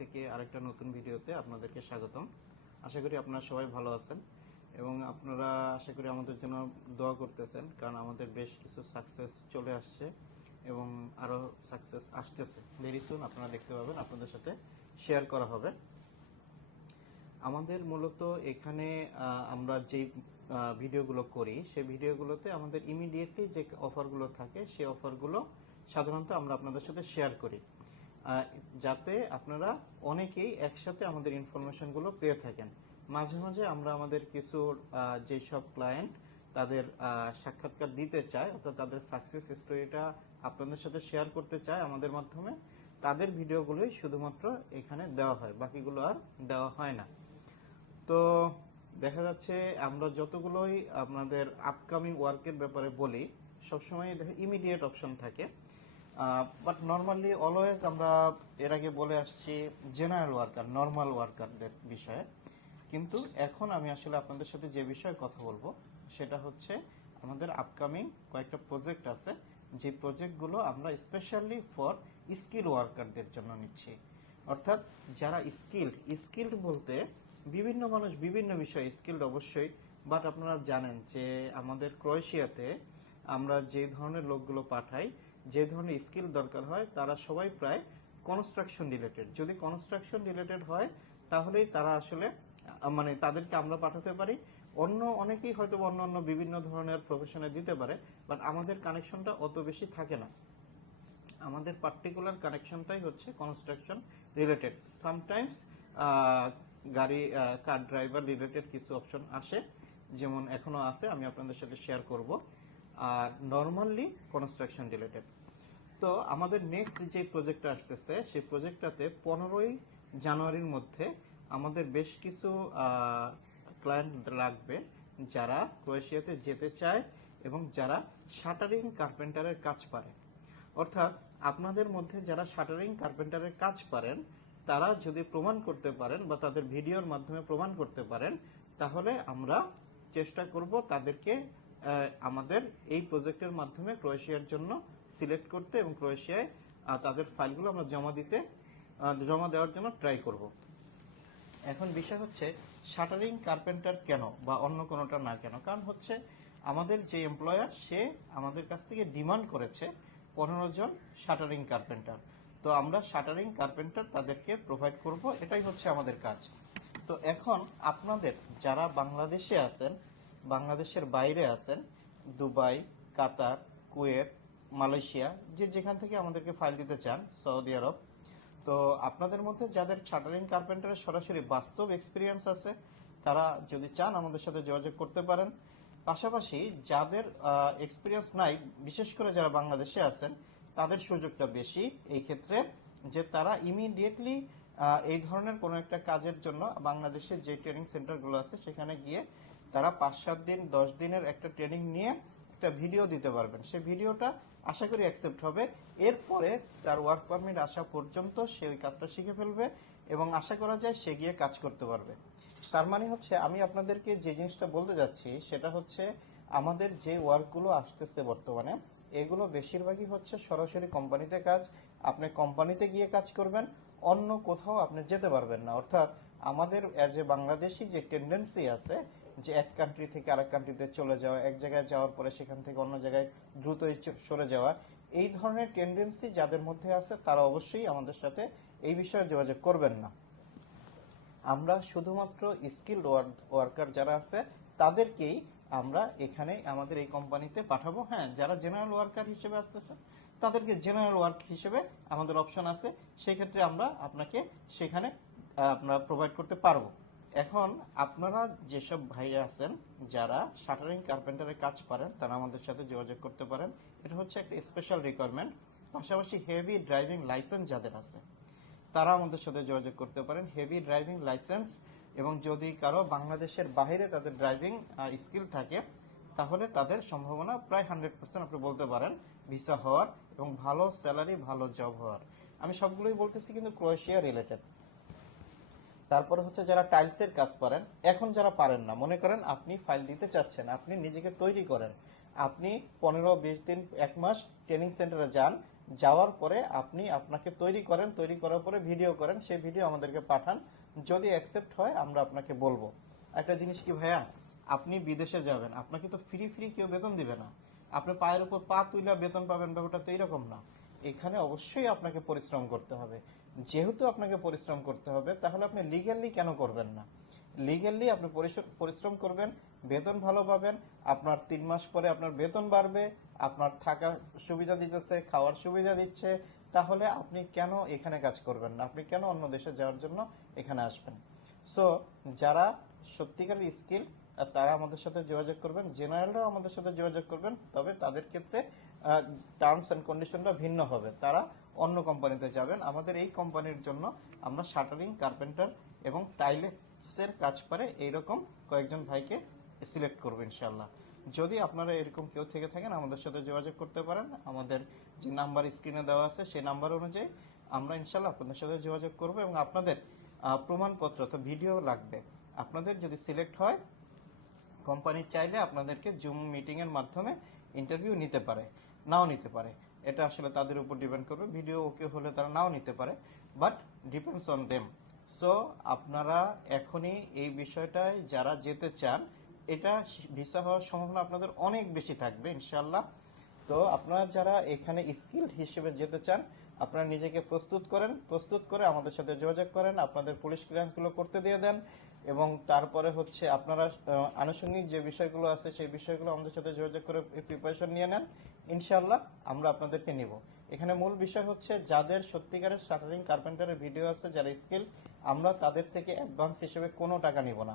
থেকে আরেকটা নতুন ভিডিওতে আপনাদেরকে স্বাগতম। আশা করি আপনারা সবাই ভালো আছেন এবং আপনারা আশা করি আমাদের জন্য দোয়া করতেছেন, কারণ আমাদের বেশ কিছু সাকসেস চলে আসছে এবং আরও সাকসেস আসতেছে। ভেরি সুন আপনারা দেখতে পাবেন, আপনাদের সাথে শেয়ার করা হবে। আমাদের মূলত এখানে আমরা যে ভিডিওগুলো করি, সেই ভিডিওগুলোতে আমাদের ইমিডিয়েটলি যে অফারগুলো থাকে, সেই অফারগুলো সাধারণত আমরা আপনাদের সাথে শেয়ার করি। যাতে আপনারা অনেকেই একসাথে আমাদের ইনফরমেশনগুলো পেয়ে থাকেন। মাঝে মাঝে আমরা আমাদের কিছু যেসব ক্লায়েন্ট তাদের সাক্ষাৎকার দিতে চায়, অর্থাৎ তাদের সাকসেস স্টোরিটা আপনাদের সাথে শেয়ার করতে চায় আমাদের মাধ্যমে, তাদের ভিডিওগুলোই শুধুমাত্র এখানে দেওয়া হয়, বাকিগুলো আর দেওয়া হয় না। তো দেখা যাচ্ছে আমরা যতগুলোই আপনাদের আপকামিং ওয়ার্কের ব্যাপারে বলি, সবসময় ইমিডিয়েট অপশন থাকে। বাট নর্মালি অলওয়েজ আমরা এর আগে বলে আসছি জেনারেল ওয়ার্কার নর্মাল ওয়ার্কারদের বিষয়ে। কিন্তু এখন আমি আসলে আপনাদের সাথে যে বিষয়ে কথা বলব, সেটা হচ্ছে আমাদের আপকামিং কয়েকটা প্রজেক্ট আছে। যে প্রজেক্টগুলো আমরা স্পেশালি ফর স্কিল ওয়ার্কারদের জন্য নিচ্ছি। অর্থাৎ যারা স্কিল্ড স্কিল্ড বলতে বিভিন্ন মানুষ বিভিন্ন বিষয়ে স্কিল্ড অবশ্যই বাট আপনারা জানেন যে আমাদের ক্রোয়েশিয়াতে আমরা যে ধরনের লোকগুলো পাঠাই যে ধরনের স্কিল দরকার হয়, তারা সবাই প্রায় কনস্ট্রাকশন রিলেটেড যদি কনস্ট্রাকশন রিলেটেড হয়, তাহলেই তারা আসলে মানে তাদেরকে আমরা পাঠাতে পারি। অন্য অনেকেই হয়তো অন্য অন্য বিভিন্ন ধরনের প্রফেশনে দিতে পারে বাট আমাদের কানেকশনটা অত বেশি থাকে না। আমাদের পার্টিকুলার কানেকশনটাই হচ্ছে কনস্ট্রাকশন রিলেটেড সামটাইমস গাড়ি কার ড্রাইভার রিলেটেড কিছু অপশন আসে, যেমন এখনও আছে, আমি আপনাদের সাথে শেয়ার করব। আর নর্মালি কনস্ট্রাকশন রিলেটেড তো আমাদের নেক্সট যে প্রজেক্টটা আসতেছে, সেই প্রজেক্টটাতে পনেরোই জানুয়ারির মধ্যে আমাদের বেশ কিছু ক্লায়েন্ট লাগবে যারা ক্রোয়েশিয়াতে যেতে চায় এবং যারা শাটারিং কার্পেন্টারের কাজ পারে। অর্থাৎ আপনাদের মধ্যে যারা শাটারিং কার্পেন্টারের কাজ পারেন, তারা যদি প্রমাণ করতে পারেন বা তাদের ভিডিওর মাধ্যমে প্রমাণ করতে পারেন, তাহলে আমরা চেষ্টা করব তাদেরকে আমাদের এই প্রজেক্টের মাধ্যমে ক্রোয়েশিয়ার জন্য সিলেক্ট করতে এবং ক্রোয়েশিয়ায় তাদের ফাইলগুলো আমরা জমা দিতে জমা দেওয়ার জন্য ট্রাই করব। এখন বিষয় হচ্ছে, শাটারিং কার্পেন্টার কেন বা অন্য কোনোটা না কেন? কারণ হচ্ছে, আমাদের যে এমপ্লয়ার সে আমাদের কাছ থেকে ডিমান্ড করেছে পনেরো জন শাটারিং কার্পেন্টার। তো আমরা শাটারিং কার্পেন্টার তাদেরকে প্রোভাইড করব, এটাই হচ্ছে আমাদের কাজ। তো এখন আপনাদের যারা বাংলাদেশে আছেন বাংলাদেশের বাইরে আছেন দুবাই, কাতার, কুয়েত, মালয়েশিয়া, যে যেখান থেকে আমাদেরকে ফাইল দিতে চান, সৌদি আরব। তো আপনাদের মধ্যে যাদের শাটারিং কার্পেন্টারের সরাসরি বাস্তব এক্সপিরিয়েন্স আছে, তারা যদি চান আমাদের সাথে যোগাযোগ করতে পারেন। পাশাপাশি যাদের এক্সপিরিয়েন্স নাই, বিশেষ করে যারা বাংলাদেশে আছেন, তাদের সুযোগটা বেশি। এই ক্ষেত্রে যে তারা ইমিডিয়েটলি এই ধরনের কোনো একটা কাজের জন্য বাংলাদেশের যে ট্রেনিং সেন্টারগুলো আছে, সেখানে গিয়ে তারা পাঁচ, সাত দিন, দশ দিনের একটা ট্রেনিং নিয়ে একটা ভিডিও দিতে পারবেন। সেই ভিডিওটা আশা করি অ্যাকসেপ্ট হবে। এরপরে তার ওয়ার্ক পারমিট আসা পর্যন্ত সে ওই কাজটা শিখে ফেলবে এবং আশা করা যায় সে গিয়ে কাজ করতে পারবে। তার মানে হচ্ছে, আমি আপনাদেরকে যে জিনিসটা বলতে যাচ্ছি, সেটা হচ্ছে আমাদের যে ওয়ার্কগুলো আসতেছে বর্তমানে, এগুলো বেশিরভাগই হচ্ছে সরাসরি কোম্পানিতে কাজ। আপনি কোম্পানিতে গিয়ে কাজ করবেন, অন্য কোথাও আপনি যেতে পারবেন না। অর্থাৎ আমাদের অ্যাজ এ বাংলাদেশি যে টেন্ডেন্সি আছে যে এক কান্ট্রি থেকে আরেক কান্ট্রিতে চলে যাওয়া, এক জায়গায় যাওয়ার পরে সেখান থেকে অন্য জায়গায় দ্রুত সরে যাওয়া, এই ধরনের টেন্ডেন্সি যাদের মধ্যে আছে তারা অবশ্যই আমাদের সাথে এই বিষয়ে যোগাযোগ করবেন না। আমরা শুধুমাত্র স্কিল ওয়ার্কার যারা আছে, তাদেরকেই আমরা এখানে আমাদের এই কোম্পানিতে পাঠাবো। হ্যাঁ যারা জেনারেল ওয়ার্কার হিসেবে আসতেছে, তাদেরকে জেনারেল ওয়ার্ক হিসেবে আমাদের অপশন আছে। সেক্ষেত্রে আমরা আপনাকে সেখানে আমরা প্রোভাইড করতে পারব। এখন আপনারা যেসব ভাই আছেন, যারা শাটারিং কার্পেন্টারের কাজ পারেন তারা আমাদের সাথে যোগাযোগ করতে পারেন। এটা হচ্ছে একটা স্পেশাল রিকোয়ারমেন্ট পাশাপাশি হেভি ড্রাইভিং লাইসেন্স যাদের আছে, তারা আমাদের সাথে যোগাযোগ করতে পারেন। হেভি ড্রাইভিং লাইসেন্স এবং যদি কারও বাংলাদেশের বাইরে তাদের ড্রাইভিং স্কিল থাকে, তাহলে তাদের সম্ভাবনা প্রায় হান্ড্রেড পার্সেন্ট আপনি বলতে পারেন ভিসা হওয়ার এবং ভালো স্যালারি ভালো জব হওয়ার। আমি সবগুলোই বলতেছি কিন্তু ক্রোয়েশিয়া রিলেটেড তারপরে হচ্ছে যারা টাইলসের কাজ পারেন এখন যারা পারেন না, মনে করেন আপনি ফাইল দিতে চাচ্ছেন, আপনি নিজেকে তৈরি করেন। আপনি পনেরো, বিশ দিন, এক মাস ট্রেনিং সেন্টারে যান, যাওয়ার পরে আপনি আপনাকে তৈরি করেন, তৈরি করার পরে ভিডিও করেন, সেই ভিডিও আমাদেরকে পাঠান। যদি অ্যাকসেপ্ট হয়, আমরা আপনাকে বলব। একটা জিনিস কি ভাইয়া? আপনি বিদেশে যাবেন, আপনাকে তো ফ্রি ফ্রি কেউ বেতন দিবে না। আপনি পায়ের উপর পা তুইলা বেতন পাবেন ব্যাপারটা তো এইরকম না। এখানে অবশ্যই আপনাকে পরিশ্রম করতে হবে। যেহেতু আপনাকে পরিশ্রম করতে হবে, তাহলে আপনি লিগ্যালি কেন করবেন না? লিগ্যালি আপনি পরিশ্র- পরিশ্রম করবেন, বেতন ভালো পাবেন, আপনার তিন মাস পরে আপনার বেতন বাড়বে, আপনার থাকা সুবিধা দিতেছে, খাওয়ার সুবিধা দিচ্ছে, তাহলে আপনি কেন এখানে কাজ করবেন না? আপনি কেন অন্য দেশে যাওয়ার জন্য এখানে আসবেন? সো যারা সত্যিকারের স্কিল, তারা আমাদের সাথে যোগাযোগ করবেন, জেনারেলরাও আমাদের সাথে যোগাযোগ করবেন, তবে তাদের ক্ষেত্রে টার্মস অ্যান্ড কন্ডিশনটা ভিন্ন হবে। তারা অন্য কোম্পানিতে যাবেন। আমাদের এই কোম্পানির জন্য আমরা শাটারিং, কার্পেন্টার এবং টাইলেসের কাজ পারে এইরকম কয়েকজন ভাইকে সিলেক্ট করব ইনশাল্লাহ যদি আপনারা এরকম কেউ থেকে থাকেন, আমাদের সাথে যোগাযোগ করতে পারেন। আমাদের যে নাম্বার স্ক্রিনে দেওয়া আছে, সেই নাম্বার অনুযায়ী আমরা ইনশাল্লাহ আপনাদের সাথে যোগাযোগ করব এবং আপনাদের প্রমাণপত্র তো ভিডিও লাগবে। আপনাদের যদি সিলেক্ট হয়, কোম্পানি চাইলে আপনাদেরকে জুম মিটিংয়ের মাধ্যমে ইন্টারভিউ নিতে পারে, নাও নিতে পারে। এটা আসলে তাদের উপর ডিপেন্ড করবে। ভিডিও ওকে হলে তারা নাও নিতে পারে but depends on them so আপনারা এখনই এই বিষয়টায় যারা যেতে চান, এটা ভিসা হওয়ার সম্ভাবনা আপনাদের অনেক বেশি থাকবে ইনশাল্লাহ তো আপনারা যারা এখানে স্কিল হিসেবে যেতে চান, আপনারা নিজেকে প্রস্তুত করেন, প্রস্তুত করে আমাদের সাথে যোগাযোগ করেন, আপনাদের পুলিশ ক্লিয়ারেন্সগুলো করতে দিয়ে দেন। এবং তারপরে হচ্ছে আপনারা আনুষঙ্গিক যে বিষয়গুলো আছে সেই বিষয়গুলো আমাদের সাথে যোগাযোগ করে প্রিপারেশন নিয়ে নেন। ইনশাল্লাহ আমরা আপনাদেরকে নিব। এখানে মূল বিষয় হচ্ছে যাদের সত্যিকারের শাটারিং কার্পেন্টারের ভিডিও আছে, যারা স্কিল আমরা তাদের থেকে অ্যাডভান্স হিসেবে কোনো টাকা নিব না।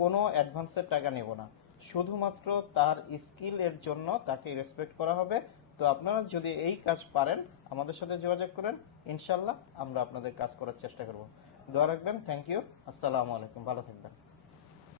কোনো অ্যাডভান্সের টাকা নেব না। শুধুমাত্র তার স্কিল এর জন্য তাকে রেসপেক্ট করা হবে। তো আপনারা যদি এই কাজ পারেন, আমাদের সাথে যোগাযোগ করেন ইনশাল্লাহ আমরা আপনাদের কাজ করার চেষ্টা করব। দোয়া রাখবেন। থ্যাংক ইউ আসসালামু আলাইকুম। ভালো থাকবেন।